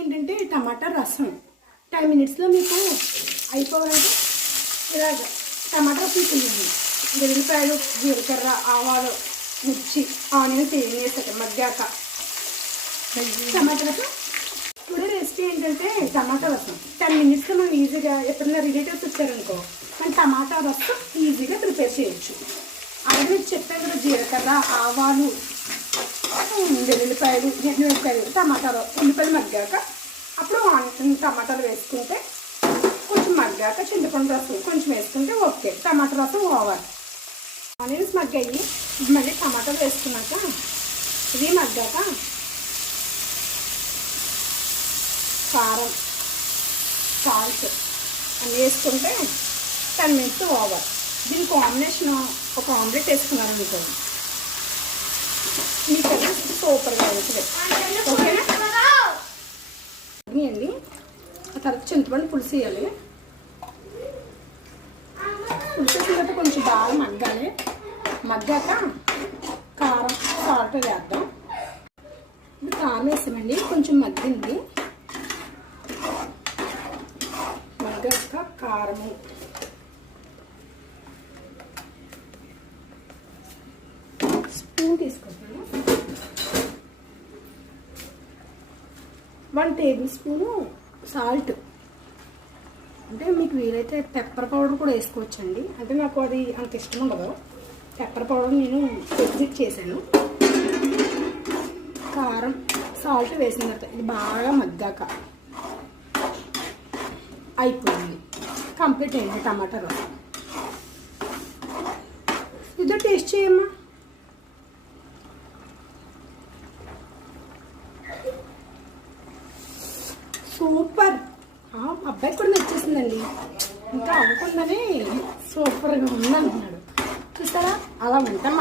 ఏంటంటే టమాటా రసం 10 మినిట్స్లో మీకు అయిపోవాలంటే ఇలాగ టమాటా రసం తీయండి. ఉల్లిపాయలు, జీలకర్ర, ఆవాలు, మిర్చి, ఆనియన్స్ ఏం వేసాక మగ్గాక టమాటా రసం. ఇప్పుడు రెసిపీ ఏంటంటే టమాటా రసం 10 మినిట్స్లో మనం ఈజీగా ఎప్పుడైనా రిలేటివ్స్ వచ్చారనుకో మనం టమాటా రసం ఈజీగా ప్రిపేర్ చేయొచ్చు. అలాగే మీకు చెప్పాను కదా, జీలకర్ర, ఆవాలు, వెల్లుల్లిపాయలు, మిరపకాయలు, టమాటాలు, ఉల్లిపాయలు మగ్గాక అప్పుడు టమాటాలు వేసుకుంటే కొంచెం మగ్గాక చింతపండు రసం కొంచెం వేసుకుంటే ఓకే. టమాటా రసం ఓవర్. ఆనియన్స్ మగ్గాయి, మళ్ళీ టమాటాలు వేసుకున్నాక ఇవి మగ్గాక కారం, సాల్ట్ అన్నీ వేసుకుంటే 10 మినిట్స్ ఓవర్. దీని కాంబినేషన్ ఒక ఆమ్లెట్ వేసుకున్నారనుకో మీకు అది సూపర్గా అవుతుంది. ఓకేనా అండి. ఆ తర్వాత చింతపండు పులుసు వేయాలి. పులుసు వేసిన తర్వాత కొంచెం బాగా మగ్గాలి. మగ్గాక కారం, సాల్ట్ వేద్దాం. కారం వేసామండి, కొంచెం మగ్గింది. మగ్గాక కారము, స్పూన్ తీసుకుంటాను. 1 టేబుల్ స్పూను సాల్ట్, అంటే మీకు వీలైతే పెప్పర్ పౌడర్ కూడా వేసుకోవచ్చండి. అంటే నాకు అది అంత ఇష్టం ఉండదు. పెప్పర్ పౌడర్ నేను ఎగ్జిట్ చేశాను. కారం, సాల్ట్ వేసిన తర్వాత ఇది బాగా మగ్గాక అయిపోయింది. కంప్లీట్ అయింది టమాటా రసం. ఇదో టేస్ట్ చేయమ్మా. సూపర్. అబ్బాయికి కూడా నచ్చేసిందండి. ఇంకా అవ్వకుండానే సూపర్గా ఉందనుకున్నాడు. చూసారా, అలా ఉంటాం.